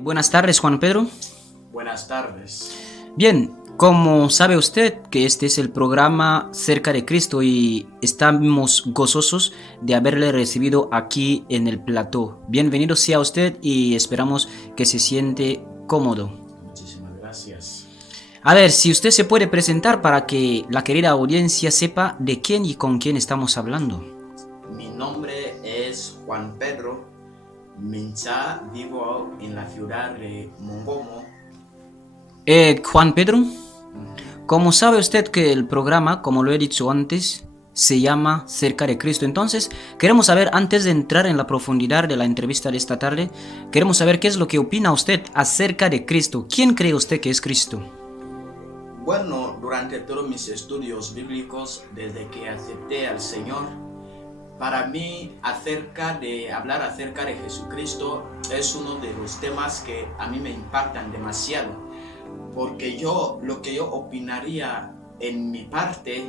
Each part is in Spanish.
Buenas tardes, Juan Pedro. Buenas tardes. Bien, como sabe usted que este es el programa Cerca de Cristo y estamos gozosos de haberle recibido aquí en el plató. Bienvenido sea usted y esperamos que se siente cómodo. Muchísimas gracias. A ver, si usted se puede presentar para que la querida audiencia sepa de quién y con quién estamos hablando. Mi nombre es Juan Pedro Mincha, vivo en la ciudad de Mongomo. Juan Pedro, como sabe usted que el programa, como lo he dicho antes, se llama Cerca de Cristo. Entonces, queremos saber, antes de entrar en la profundidad de la entrevista de esta tarde, queremos saber qué es lo que opina usted acerca de Cristo. ¿Quién cree usted que es Cristo? Bueno, durante todos mis estudios bíblicos, desde que acepté al Señor, para mí hablar acerca de Jesucristo es uno de los temas que a mí me impactan demasiado, porque lo que yo opinaría en mi parte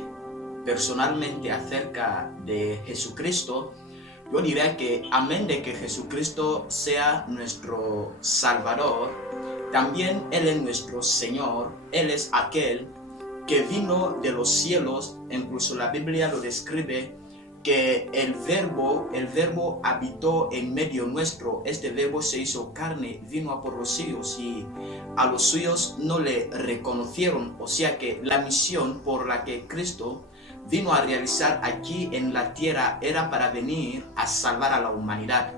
personalmente acerca de Jesucristo, yo diría que amén de que Jesucristo sea nuestro Salvador, también Él es nuestro Señor. Él es aquel que vino de los cielos. Incluso la Biblia lo describe que el verbo habitó en medio nuestro. Este verbo se hizo carne, vino a por los suyos y a los suyos no le reconocieron. O sea que la misión por la que Cristo vino a realizar aquí en la tierra era para venir a salvar a la humanidad.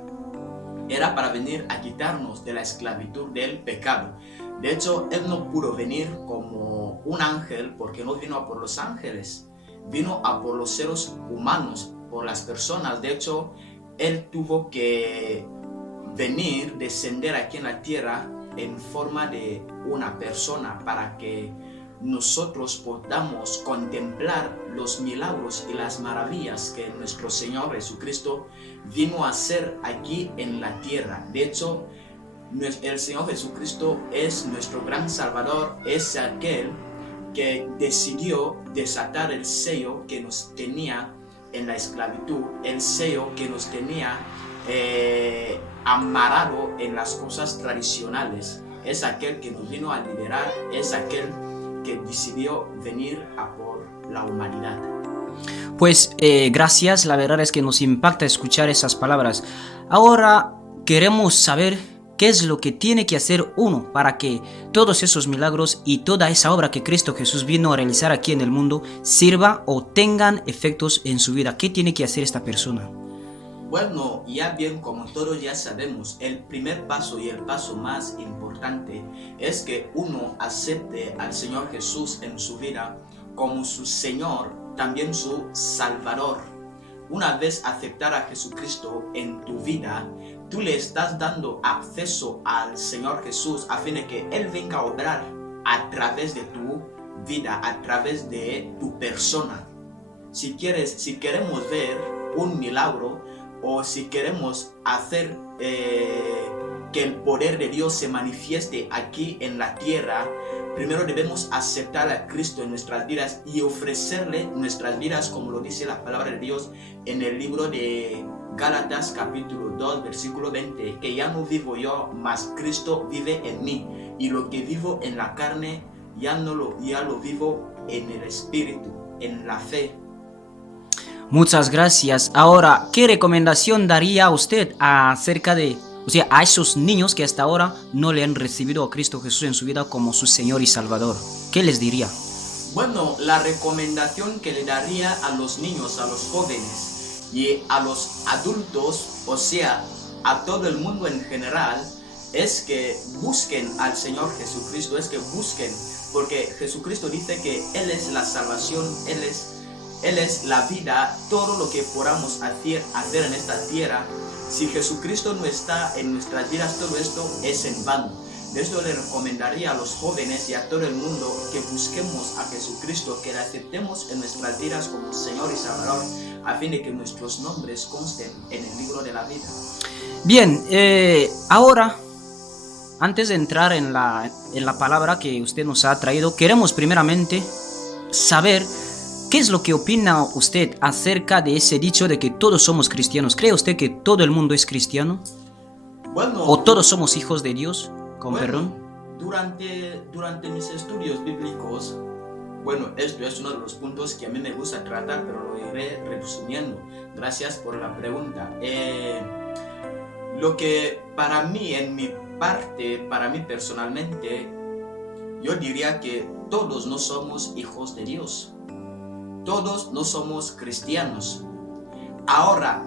Era para venir a quitarnos de la esclavitud del pecado. De hecho, Él no pudo venir como un ángel, porque no vino a por los ángeles, vino a por los seres humanos, por las personas. De hecho, Él tuvo que descender aquí en la tierra en forma de una persona para que nosotros podamos contemplar los milagros y las maravillas que nuestro Señor Jesucristo vino a hacer aquí en la tierra. De hecho, el Señor Jesucristo es nuestro gran Salvador, es aquel que decidió desatar el sello que nos tenía en la esclavitud, el sello que nos tenía amarrado en las cosas tradicionales. Es aquel que nos vino a liberar, es aquel que decidió venir a por la humanidad. Pues gracias, la verdad es que nos impacta escuchar esas palabras. Ahora queremos saber qué es lo que tiene que hacer uno para que todos esos milagros y toda esa obra que Cristo Jesús vino a realizar aquí en el mundo sirva o tengan efectos en su vida. ¿Qué tiene que hacer esta persona? Bueno, ya bien, como todos ya sabemos, el primer paso y el paso más importante es que uno acepte al Señor Jesús en su vida como su Señor, también su Salvador. Una vez aceptar a Jesucristo en tu vida, tú le estás dando acceso al Señor Jesús a fin de que Él venga a obrar a través de tu vida, a través de tu persona. Si queremos ver un milagro, o si queremos hacer que el poder de Dios se manifieste aquí en la tierra, primero debemos aceptar a Cristo en nuestras vidas y ofrecerle nuestras vidas, como lo dice la palabra de Dios en el libro de Gálatas capítulo 2 versículo 20, que ya no vivo yo, mas Cristo vive en mí, y lo que vivo en la carne ya lo vivo en el Espíritu, en la fe. Muchas gracias. Ahora, ¿qué recomendación daría usted acerca de, a esos niños que hasta ahora no le han recibido a Cristo Jesús en su vida como su Señor y Salvador? ¿Qué les diría? Bueno, la recomendación que le daría a los niños, a los jóvenes y a los adultos, o sea, a todo el mundo en general, es que busquen al Señor Jesucristo, es que busquen, porque Jesucristo dice que Él es la salvación, Él es la vida, todo lo que podamos hacer en esta tierra. Si Jesucristo no está en nuestras vidas, todo esto es en vano. De esto le recomendaría a los jóvenes y a todo el mundo que busquemos a Jesucristo, que le aceptemos en nuestras vidas como Señor y Salvador, a fin de que nuestros nombres consten en el libro de la vida. Bien, ahora, antes de entrar en la palabra que usted nos ha traído, queremos primeramente saber ¿qué es lo que opina usted acerca de ese dicho de que todos somos cristianos? ¿Cree usted que todo el mundo es cristiano? Bueno, ¿O todos somos hijos de Dios? con Bueno, perdón. durante mis estudios bíblicos, bueno, esto es uno de los puntos que a mí me gusta tratar, pero lo iré resumiendo. Gracias por la pregunta. Lo que para mí, en mi parte, para mí personalmente, yo diría que todos no somos hijos de Dios. Todos no somos cristianos. Ahora,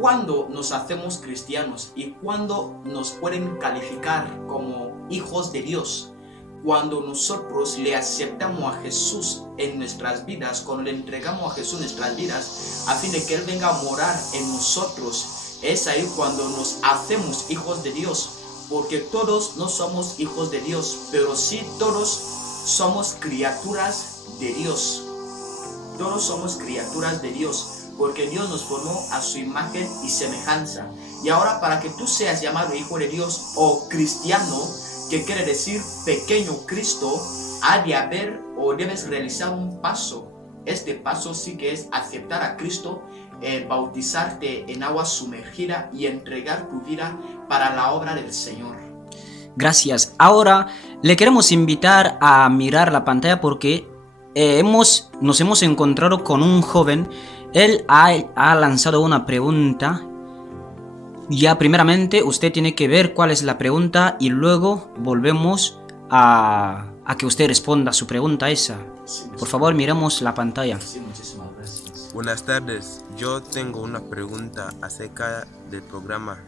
¿cuándo nos hacemos cristianos y cuándo nos pueden calificar como hijos de Dios? Cuando nosotros le aceptamos a Jesús en nuestras vidas, cuando le entregamos a Jesús nuestras vidas, a fin de que Él venga a morar en nosotros, es ahí cuando nos hacemos hijos de Dios. Porque todos no somos hijos de Dios, pero sí todos somos criaturas de Dios. Todos somos criaturas de Dios, porque Dios nos formó a su imagen y semejanza. Y ahora, para que tú seas llamado hijo de Dios o cristiano, que quiere decir pequeño Cristo, ha de haber o debes realizar un paso. Este paso sí que es aceptar a Cristo, bautizarte en agua sumergida y entregar tu vida para la obra del Señor. Gracias. Ahora le queremos invitar a mirar la pantalla porque nos hemos encontrado con un joven. Él ha lanzado una pregunta. Ya primeramente usted tiene que ver cuál es la pregunta y luego volvemos a que usted responda a su pregunta esa. Sí, Por favor, miremos la pantalla. Sí, muchísimas gracias. Buenas tardes, yo tengo una pregunta acerca del programa.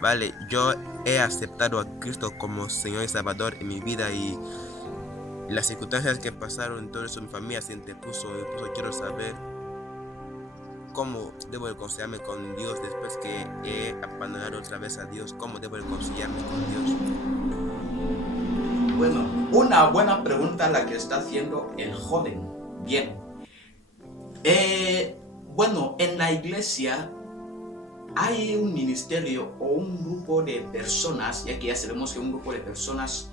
Vale, yo he aceptado a Cristo como Señor y Salvador en mi vida y las circunstancias que pasaron, todo eso, mi familia se interpuso. Incluso quiero saber cómo debo reconciliarme con Dios después que he abandonado otra vez a Dios. ¿Cómo debo reconciliarme con Dios? Bueno, una buena pregunta la que está haciendo el joven. Bien. Bueno, en la iglesia hay un ministerio o un grupo de personas, ya que ya sabemos que un grupo de personas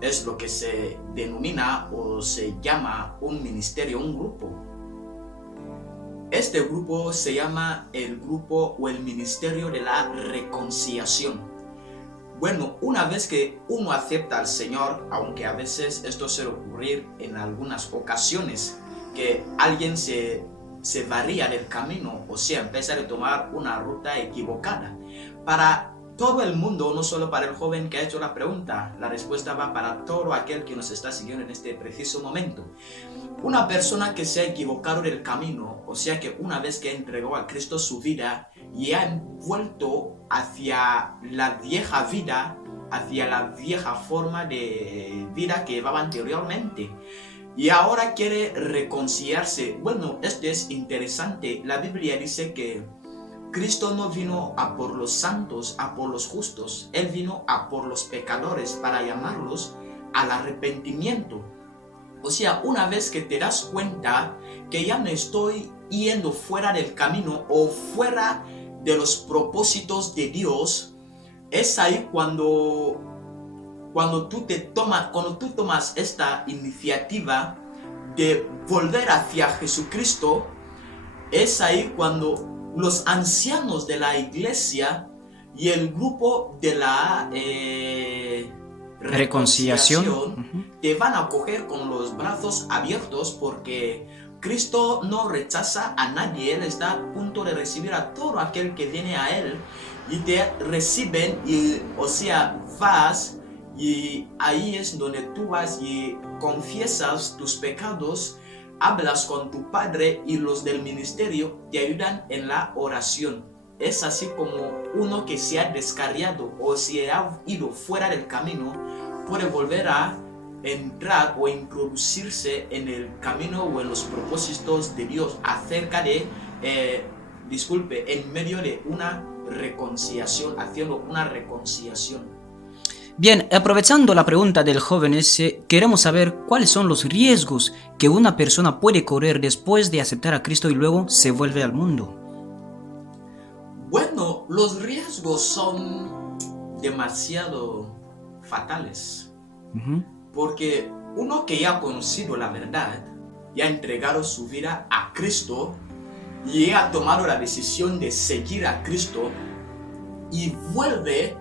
es lo que se denomina o se llama un ministerio, un grupo. Este grupo se llama el grupo o el ministerio de la reconciliación. Bueno, una vez que uno acepta al Señor, aunque a veces esto suele ocurrir en algunas ocasiones, que alguien se varía del camino, o sea, empieza a tomar una ruta equivocada. Para todo el mundo, no solo para el joven que ha hecho la pregunta, la respuesta va para todo aquel que nos está siguiendo en este preciso momento. Una persona que se ha equivocado del camino, o sea que una vez que entregó a Cristo su vida y ha vuelto hacia la vieja vida, hacia la vieja forma de vida que llevaba anteriormente, y ahora quiere reconciliarse. Bueno, esto es interesante. La Biblia dice que Cristo no vino a por los santos, a por los justos. Él vino a por los pecadores para llamarlos al arrepentimiento. O sea, una vez que te das cuenta que ya no estoy yendo fuera del camino o fuera de los propósitos de Dios, es ahí cuando tú tomas esta iniciativa de volver hacia Jesucristo, es ahí cuando los ancianos de la iglesia y el grupo de la reconciliación te van a acoger con los brazos abiertos, porque Cristo no rechaza a nadie. Él está a punto de recibir a todo aquel que viene a Él y te reciben, y o sea, vas. Y ahí es donde tú vas y confiesas tus pecados, hablas con tu Padre y los del ministerio te ayudan en la oración. Es así como uno que se ha descarriado o se ha ido fuera del camino puede volver a entrar o introducirse en el camino o en los propósitos de Dios acerca de, en medio de una reconciliación, haciendo una reconciliación. Bien, aprovechando la pregunta del joven ese, queremos saber cuáles son los riesgos que una persona puede correr después de aceptar a Cristo y luego se vuelve al mundo. Bueno, los riesgos son demasiado fatales. Porque uno que ya ha conocido la verdad y ha entregado su vida a Cristo y ha tomado la decisión de seguir a Cristo y vuelve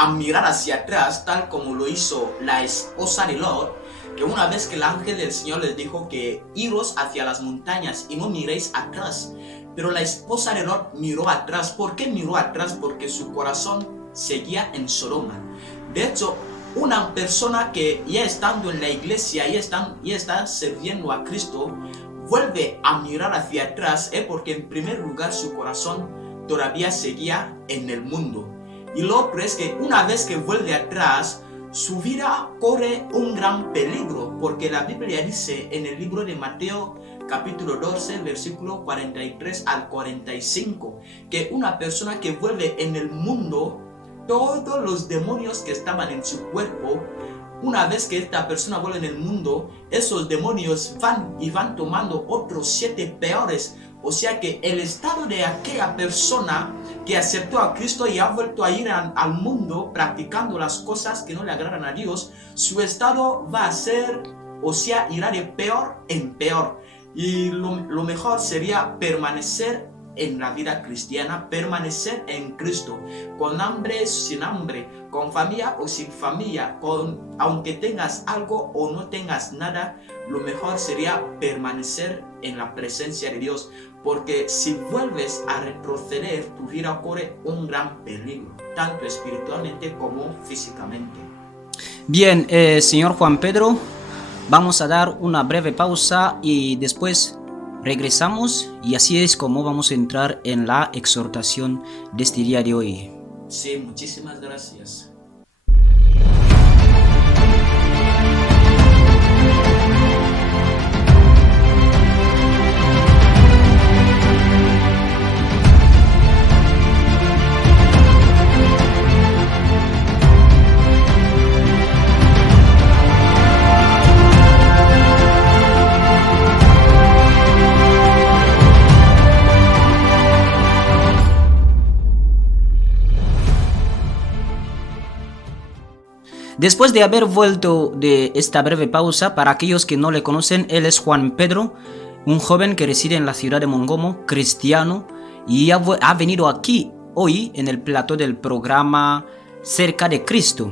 a mirar hacia atrás, tal como lo hizo la esposa de Lot, que una vez que el ángel del Señor les dijo que iros hacia las montañas y no miréis atrás. Pero la esposa de Lot miró atrás. ¿Por qué miró atrás? Porque su corazón seguía en Sodoma. De hecho, una persona que ya estando en la iglesia, ya está sirviendo a Cristo, vuelve a mirar hacia atrás, porque en primer lugar su corazón todavía seguía en el mundo. Y lo otro es que una vez que vuelve atrás, su vida corre un gran peligro, porque la Biblia dice en el libro de Mateo capítulo 12, versículo 43 al 45, que una persona que vuelve en el mundo, todos los demonios que estaban en su cuerpo, una vez que esta persona vuelve en el mundo, esos demonios van tomando otros 7 peores. O sea que el estado de aquella persona que aceptó a Cristo y ha vuelto a ir al mundo practicando las cosas que no le agradan a Dios, su estado va a ser, o sea, irá de peor en peor. Y lo mejor sería permanecer en la vida cristiana, permanecer en Cristo, con hambre, sin hambre, con familia o sin familia, aunque tengas algo o no tengas nada, lo mejor sería permanecer en la presencia de Dios, porque si vuelves a retroceder, tu vida corre un gran peligro, tanto espiritualmente como físicamente. Bien, señor Juan Pedro, vamos a dar una breve pausa y después regresamos, y así es como vamos a entrar en la exhortación de este día de hoy. Sí, muchísimas gracias. Después de haber vuelto de esta breve pausa, para aquellos que no le conocen, él es Juan Pedro, un joven que reside en la ciudad de Mongomo, cristiano, y ha venido aquí hoy en el plató del programa Cerca de Cristo,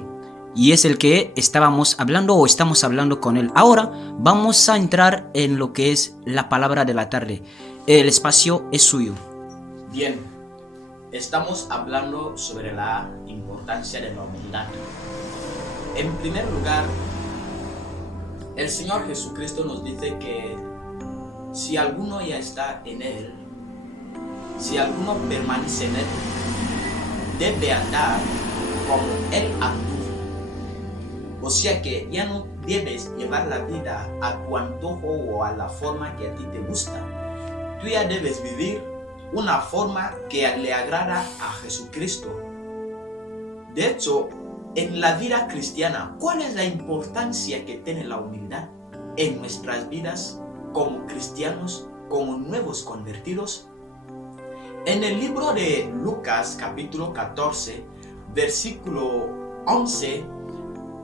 y es el que estamos hablando con él. Ahora vamos a entrar en lo que es la palabra de la tarde. El espacio es suyo. Bien, estamos hablando sobre la importancia de la humildad. En primer lugar, el Señor Jesucristo nos dice que si alguno ya está en Él, si alguno permanece en Él, debe andar como Él anduvo. O sea que ya no debes llevar la vida a tu antojo o a la forma que a ti te gusta. Tú ya debes vivir una forma que le agrada a Jesucristo. De hecho, en la vida cristiana, ¿cuál es la importancia que tiene la humildad en nuestras vidas como cristianos, como nuevos convertidos? En el libro de Lucas capítulo 14, versículo 11,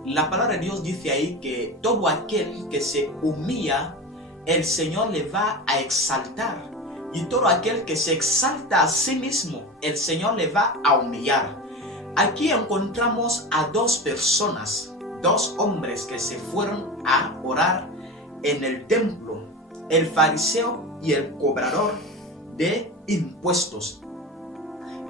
la palabra de Dios dice ahí que todo aquel que se humilla, el Señor le va a exaltar. Y todo aquel que se exalta a sí mismo, el Señor le va a humillar. Aquí encontramos a 2 personas, 2 hombres que se fueron a orar en el templo, el fariseo y el cobrador de impuestos.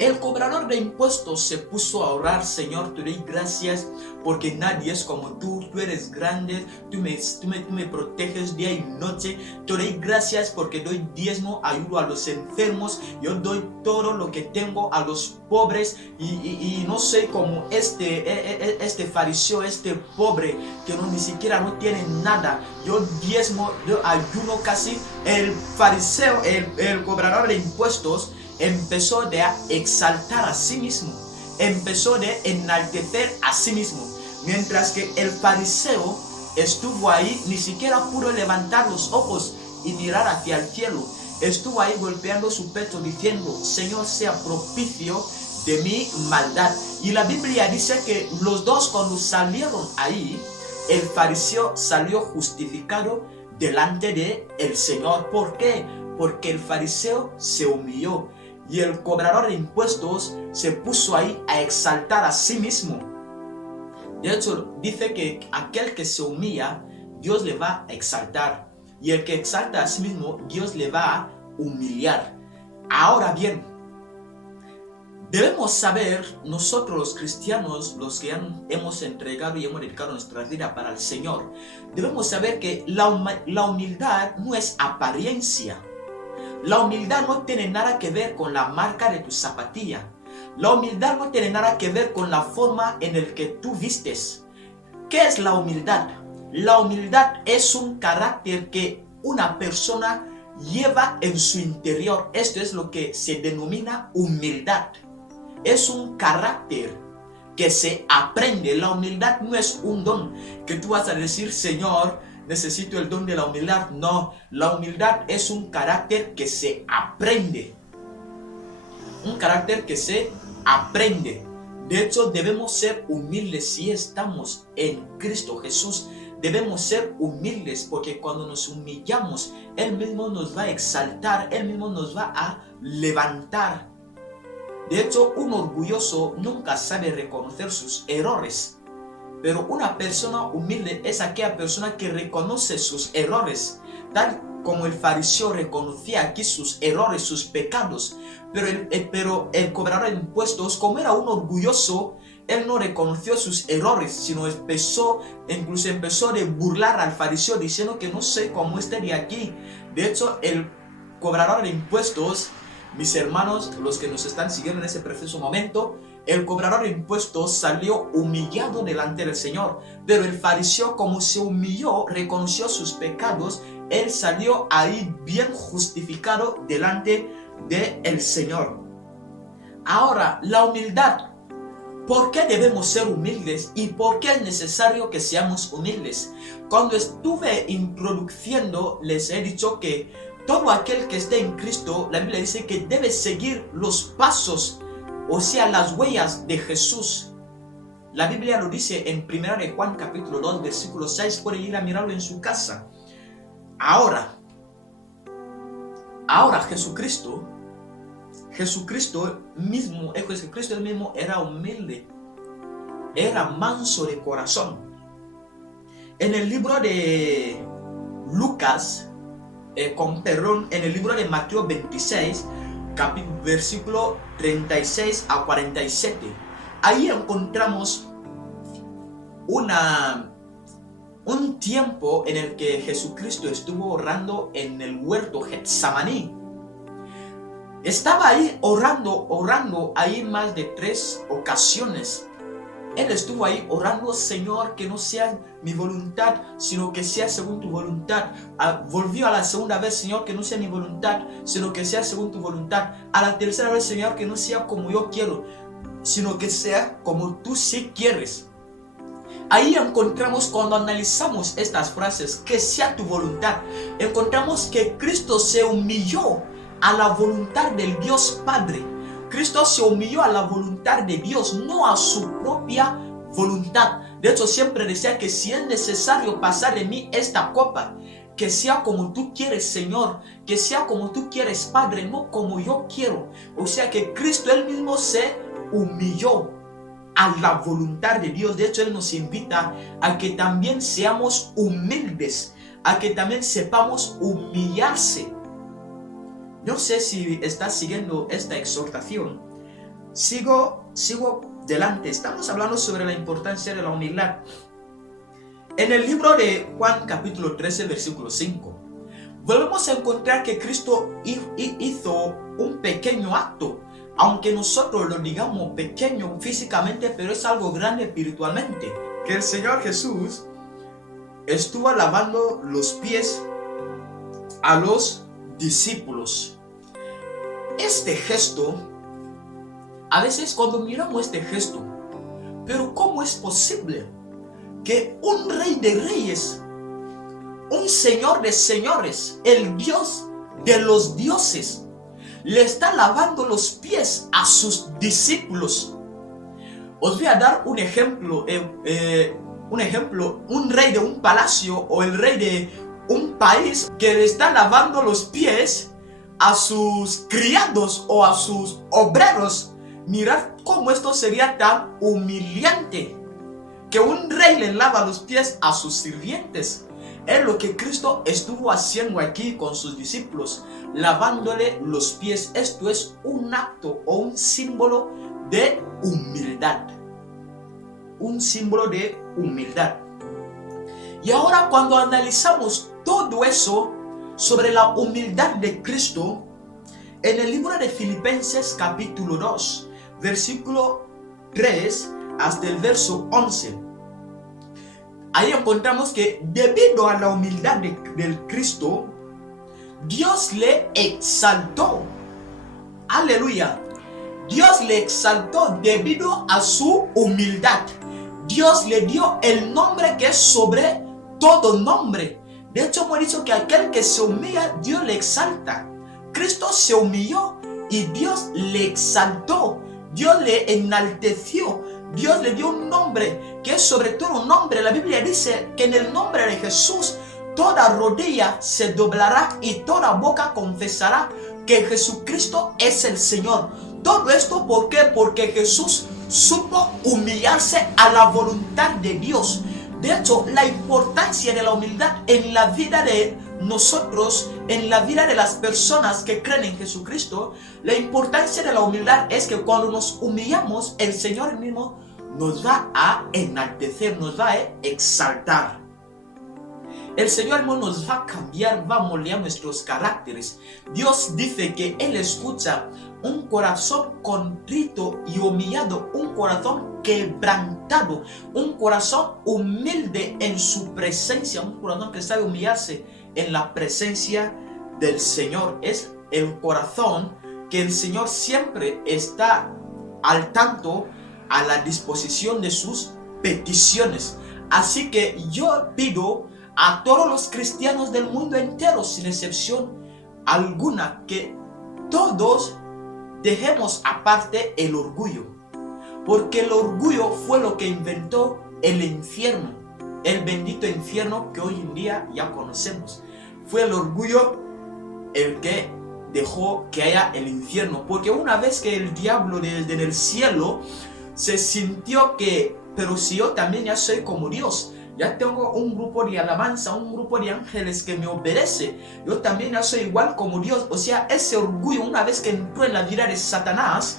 El cobrador de impuestos se puso a orar: Señor, te doy gracias porque nadie es como tú eres grande, tú me proteges día y noche, te doy gracias porque doy diezmo, ayudo a los enfermos, yo doy todo lo que tengo a los pobres, y no soy como este fariseo, este pobre que ni siquiera no tiene nada, yo diezmo, yo ayuno casi. El fariseo, el cobrador de impuestos, empezó de exaltar a sí mismo, empezó de enaltecer a sí mismo, mientras que el fariseo estuvo ahí, ni siquiera pudo levantar los ojos y mirar hacia el cielo, estuvo ahí golpeando su pecho diciendo: Señor, sea propicio de mi maldad. Y la Biblia dice que los dos, cuando salieron ahí, el fariseo salió justificado delante de el Señor. ¿Por qué? Porque el fariseo se humilló. y el cobrador de impuestos se puso ahí a exaltar a sí mismo. De hecho, dice que aquel que se humilla, Dios le va a exaltar, y el que exalta a sí mismo, Dios le va a humillar. Ahora bien, debemos saber, nosotros los cristianos, los que hemos entregado y hemos dedicado nuestra vida para el Señor, debemos saber que la humildad no es apariencia. La humildad no tiene nada que ver con la marca de tu zapatilla. La humildad no tiene nada que ver con la forma en la que tú vistes. ¿Qué es la humildad? La humildad es un carácter que una persona lleva en su interior. Esto es lo que se denomina humildad. Es un carácter que se aprende. La humildad no es un don que tú vas a decir, Señor, necesito el don de la humildad. No, la humildad es un carácter que se aprende. Un carácter que se aprende. De hecho, debemos ser humildes si estamos en Cristo Jesús. Debemos ser humildes porque cuando nos humillamos, Él mismo nos va a exaltar, Él mismo nos va a levantar. De hecho, un orgulloso nunca sabe reconocer sus errores. Pero una persona humilde es aquella persona que reconoce sus errores, tal como el fariseo reconocía aquí sus errores, sus pecados. Pero el cobrador de impuestos, como era un orgulloso, él no reconoció sus errores, sino empezó a burlar al fariseo diciendo que no sé cómo este de aquí. De hecho, el cobrador de impuestos, mis hermanos, los que nos están siguiendo en ese preciso momento, el cobrador de impuestos salió humillado delante del Señor, pero el fariseo, como se humilló, reconoció sus pecados, él salió ahí bien justificado delante del Señor. Ahora, la humildad. ¿Por qué debemos ser humildes y por qué es necesario que seamos humildes? Cuando estuve introduciendo, les he dicho que todo aquel que esté en Cristo, la Biblia dice que debe seguir los pasos, o sea, las huellas de Jesús. La Biblia lo dice en 1 de Juan capítulo 2, versículo 6, puede ir a mirarlo en su casa. Ahora Jesucristo mismo era humilde, era manso de corazón. En el libro de Lucas, en el libro de Mateo 26, versículo 36 a 47, ahí encontramos un tiempo en el que Jesucristo estuvo orando en el huerto Getsemaní. Estaba ahí orando ahí más de 3 ocasiones. Él estuvo ahí orando, Señor, que no sea mi voluntad, sino que sea según tu voluntad. Volvió a la segunda vez, Señor, que no sea mi voluntad, sino que sea según tu voluntad. A la tercera vez, Señor, que no sea como yo quiero, sino que sea como tú sí quieres. Ahí encontramos, cuando analizamos estas frases, que sea tu voluntad, encontramos que Cristo se humilló a la voluntad del Dios Padre. Cristo se humilló a la voluntad de Dios, no a su propia voluntad. De hecho, siempre decía que si es necesario pasar de mí esta copa, que sea como tú quieres, Señor, que sea como tú quieres, Padre, no como yo quiero. O sea que Cristo él mismo se humilló a la voluntad de Dios. De hecho, Él nos invita a que también seamos humildes, a que también sepamos humillarse. No sé si estás siguiendo esta exhortación. Sigo delante. Estamos hablando sobre la importancia de la humildad. En el libro de Juan capítulo 13 versículo 5 volvemos a encontrar que Cristo hizo un pequeño acto, aunque nosotros lo digamos pequeño físicamente, pero es algo grande espiritualmente. Que el Señor Jesús estuvo lavando los pies a los discípulos. Este gesto, a veces cuando miramos este gesto, pero ¿cómo es posible que un rey de reyes, un señor de señores, el Dios de los dioses, le está lavando los pies a sus discípulos? Os voy a dar un ejemplo, un rey de un palacio o el rey de un país que le está lavando los pies a sus criados o a sus obreros, mirad cómo esto sería tan humillante, que un rey le lava los pies a sus sirvientes. Es lo que Cristo estuvo haciendo aquí con sus discípulos, lavándole los pies. Esto es un acto o un símbolo de humildad. Un símbolo de humildad. Y ahora, cuando analizamos todo eso sobre la humildad de Cristo, en el libro de Filipenses capítulo 2, versículo 3 hasta el verso 11, ahí encontramos que debido a la humildad del Cristo, Dios le exaltó. Aleluya. Dios le exaltó debido a su humildad. Dios le dio el nombre que es sobre todo nombre. De hecho, hemos dicho que aquel que se humilla, Dios le exalta. Cristo se humilló y Dios le exaltó. Dios le enalteció. Dios le dio un nombre que es sobre todo un nombre. La Biblia dice que en el nombre de Jesús toda rodilla se doblará y toda boca confesará que Jesucristo es el Señor. Todo esto, ¿por qué? Porque Jesús supo humillarse a la voluntad de Dios. De hecho, la importancia de la humildad en la vida de nosotros, en la vida de las personas que creen en Jesucristo, la importancia de la humildad es que cuando nos humillamos, el Señor mismo nos va a enaltecer, nos va a exaltar. El Señor mismo nos va a cambiar, va a moldear nuestros caracteres. Dios dice que Él escucha un corazón contrito y humillado, un corazón quebrantado, un corazón humilde en su presencia, un corazón que sabe humillarse en la presencia del Señor. Es el corazón que el Señor siempre está al tanto, a la disposición de sus peticiones. Así que yo pido a todos los cristianos del mundo entero, sin excepción alguna, que todos dejemos aparte el orgullo, porque el orgullo fue lo que inventó el infierno, el bendito infierno que hoy en día ya conocemos. Fue el orgullo el que dejó que haya el infierno, porque una vez que el diablo desde el cielo se sintió que, pero si yo también ya soy como Dios, ya tengo un grupo de alabanza, un grupo de ángeles que me obedece, yo también ya soy igual como Dios. O sea, ese orgullo, una vez que entró en la vida de Satanás,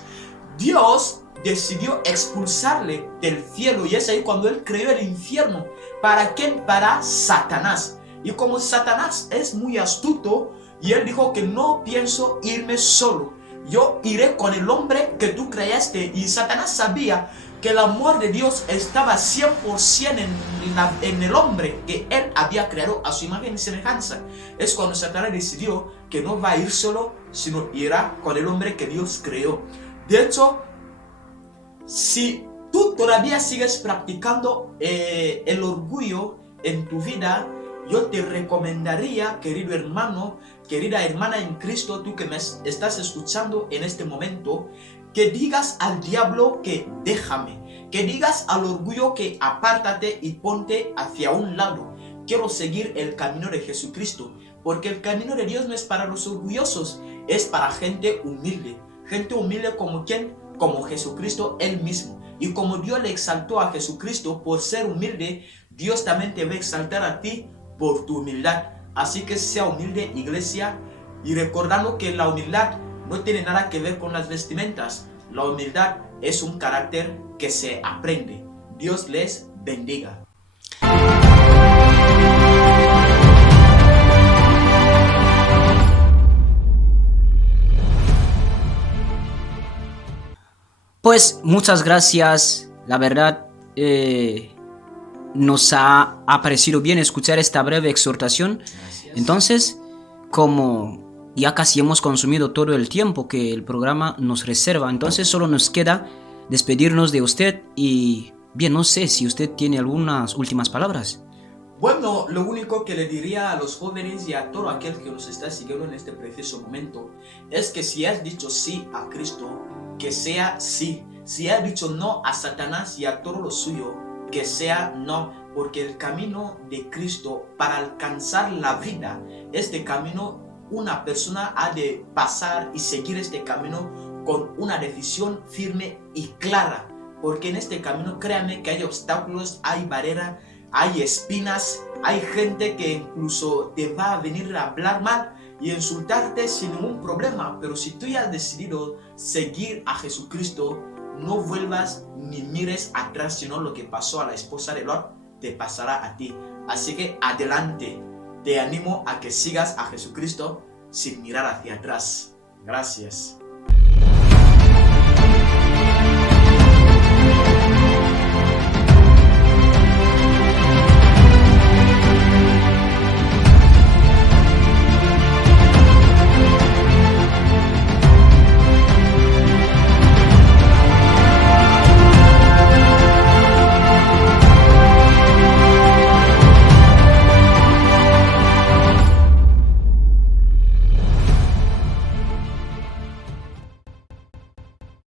Dios decidió expulsarle del cielo, y es ahí cuando Él creó el infierno. ¿Para quién? Para Satanás. Y como Satanás es muy astuto, y él dijo que no pienso irme solo, yo iré con el hombre que tú creaste. Y Satanás sabía que el amor de Dios estaba 100% en el hombre que Él había creado a su imagen y semejanza. Es cuando Satanás decidió que no va a ir solo, sino irá con el hombre que Dios creó. De hecho, si tú todavía sigues practicando el orgullo en tu vida, yo te recomendaría, querido hermano, querida hermana en Cristo, tú que me estás escuchando en este momento, que digas al diablo que déjame, que digas al orgullo que apártate y ponte hacia un lado. Quiero seguir el camino de Jesucristo, porque el camino de Dios no es para los orgullosos, es para gente humilde como ¿quién? Como Jesucristo Él mismo. Y como Dios le exaltó a Jesucristo por ser humilde, Dios también te va a exaltar a ti por tu humildad. Así que sea humilde, iglesia, y recordando que la humildad no tiene nada que ver con las vestimentas. La humildad es un carácter que se aprende. Dios les bendiga. Pues muchas gracias, la verdad nos ha parecido bien escuchar esta breve exhortación. Gracias. Entonces, como ya casi hemos consumido todo el tiempo que el programa nos reserva, entonces solo nos queda despedirnos de usted y bien, no sé si usted tiene algunas últimas palabras. Bueno, lo único que le diría a los jóvenes y a todo aquel que nos está siguiendo en este preciso momento es que si has dicho sí a Cristo, que sea sí. Si has dicho no a Satanás y a todo lo suyo, que sea no. Porque el camino de Cristo para alcanzar la vida, este camino una persona ha de pasar y seguir este camino con una decisión firme y clara, porque en este camino, créanme que hay obstáculos, hay barreras, hay espinas, hay gente que incluso te va a venir a hablar mal y insultarte sin ningún problema, pero si tú ya has decidido seguir a Jesucristo, no vuelvas ni mires atrás, sino lo que pasó a la esposa de Lot te pasará a ti. Así que adelante, te animo a que sigas a Jesucristo sin mirar hacia atrás. Gracias.